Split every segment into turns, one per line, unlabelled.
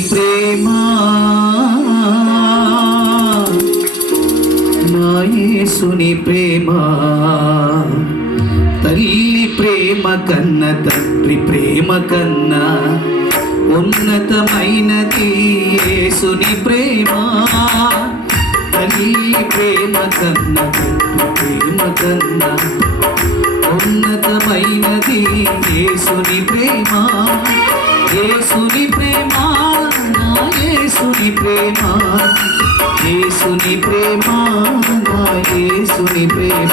ప్రేమ. నా యేసుని ప్రేమ. తల్లి ప్రేమ కన్న తండ్రి ప్రేమ కన్న ఉన్నతమైనది యేసుని ప్రేమ. తల్లి ప్రేమ కన్న తండ్రి ప్రేమ కన్న ఉన్నతమైనది యేసుని ప్రేమ. యేసుని ప్రేమ. యేసుని ప్రేమ యేసుని ప్రేమ నా యేసుని ప్రేమ.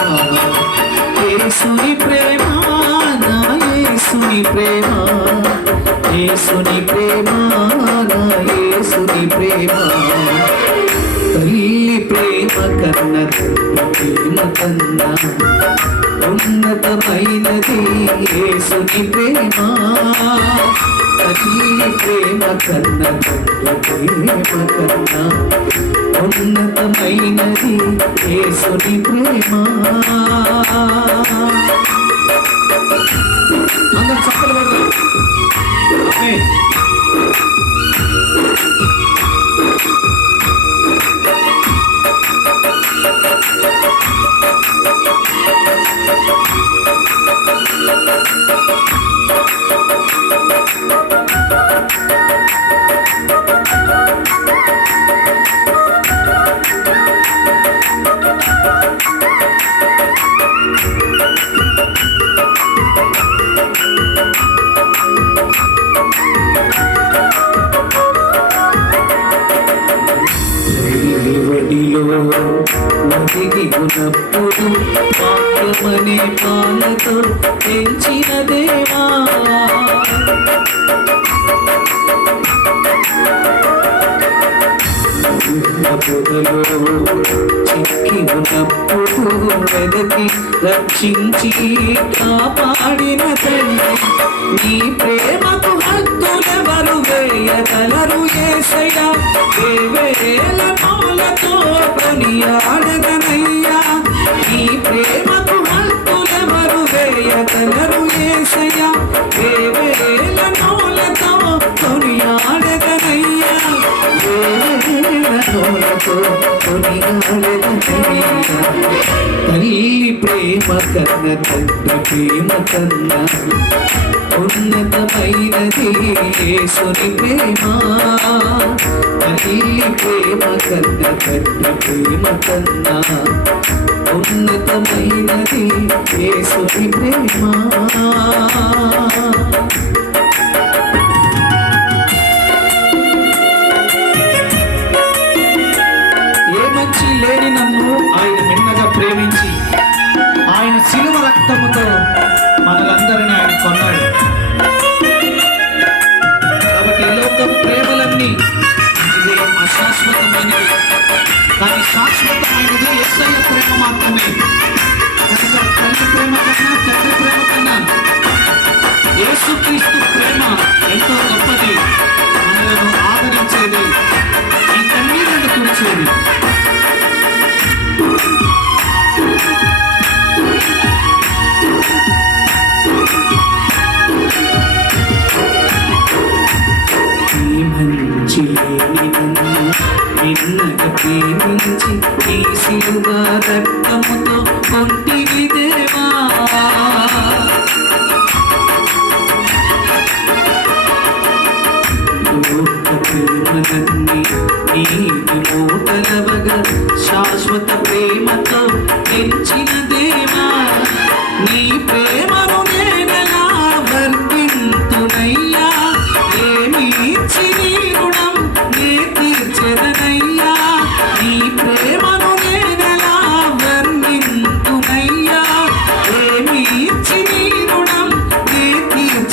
యేసుని ప్రేమ నా యేసుని ప్రేమ. యేసుని ప్రేమ నా యేసుని ప్రేమ. తల్లి ప్రేమ కన్న ప్రేమ కన్న ఉన్నతమైనది యేసుని ప్రేమ. తల్లి ప్రేమ కన్న ప్రేమ కన్నా ఉన్నతమైనది యేసుని ప్రేమ అందరూ చప్పలు పడతారు పాలతో దేవా పొదలో చిక్కి ఉన్నప్పుడు వెదకి రక్షించి కాపాడిన తల్లి నీ ప్రేమకు హద్దులెవరు వేయగలరు ఏసయ్యా? వేవేల మౌలతో కొనియాడగనయ్యా నీ ప్రేమకు హద్దులెవరు ఏసయ్యా వేవేల మౌలతో కొనియాడగనయ్యా. వేవేల మౌలతో తల్లి ప్రేమ కన్న తండ్రి ప్రేమ కన్న ఉన్నతమైనది యేసుని ప్రేమ. తల్లి ప్రేమ కన్న తండ్రి ప్రేమ కన్నా ఉన్నతమైనది యేసుని ప్రేమ. ఏ మంచి లేని నన్ను ఆయన మిన్నగా ప్రేమించి ఆయన సిలువ రక్తముతో మనలందరినీ ఆయన కొన్నాడు. కాబట్టి ఈ లోక ప్రేమలన్నీ ఇవి అశాశ్వతమైనవి కానీ శాశ్వత అసలు ప్రేమ మాత్రమే కనుక తల్లి ప్రేమ కన్నా తండ్రి ప్రేమ కన్నా యేసుక్రీస్తు ప్రేమ ఎంతో గొప్పది మనలను ఆదరించేది ఈ కన్నీళ్ళను తుడిచేది ఈ మంచి లేని నిన్నగా ప్రేమించి ఈ శిలువ రక్తముతో కొంటివి దేవా ప్రేమలన్నీ నీటి మూటలవగా శాశ్వత ప్రేమతో తెచ్చిన దేవా నీ ప్రేమను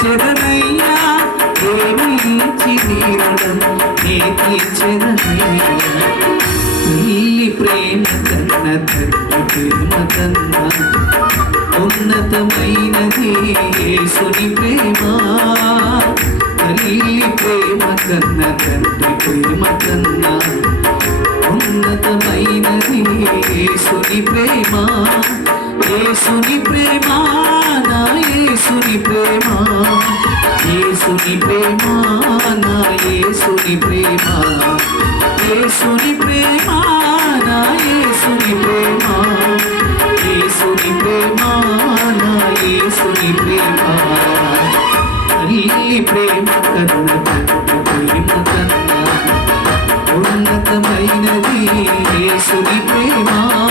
తీర్చెదనయ్యా ఏమి ఇచ్చి నీ రుణం నే తీర్చెదనయ్యా? తల్లి ప్రేమ కన్న తల్లి ప్రేమ కన్న ఉన్నతమైనది యేసుని ప్రేమ. తల్లి ప్రేమ కన్న తండ్రి ప్రేమ కన్నా ఉన్నతమైన ప్రేమ యేసుని ప్రేమ నా యేసుని ప్రేమ. యేసుని ప్రేమ నా యేసుని ప్రేమ. యేసుని ప్రేమ నా యేసుని ప్రేమ. తల్లి ప్రేమ కరుణ ప్రేమ కన్నా ఉన్నతమైనది యేసుని ప్రేమ ప్రేమ.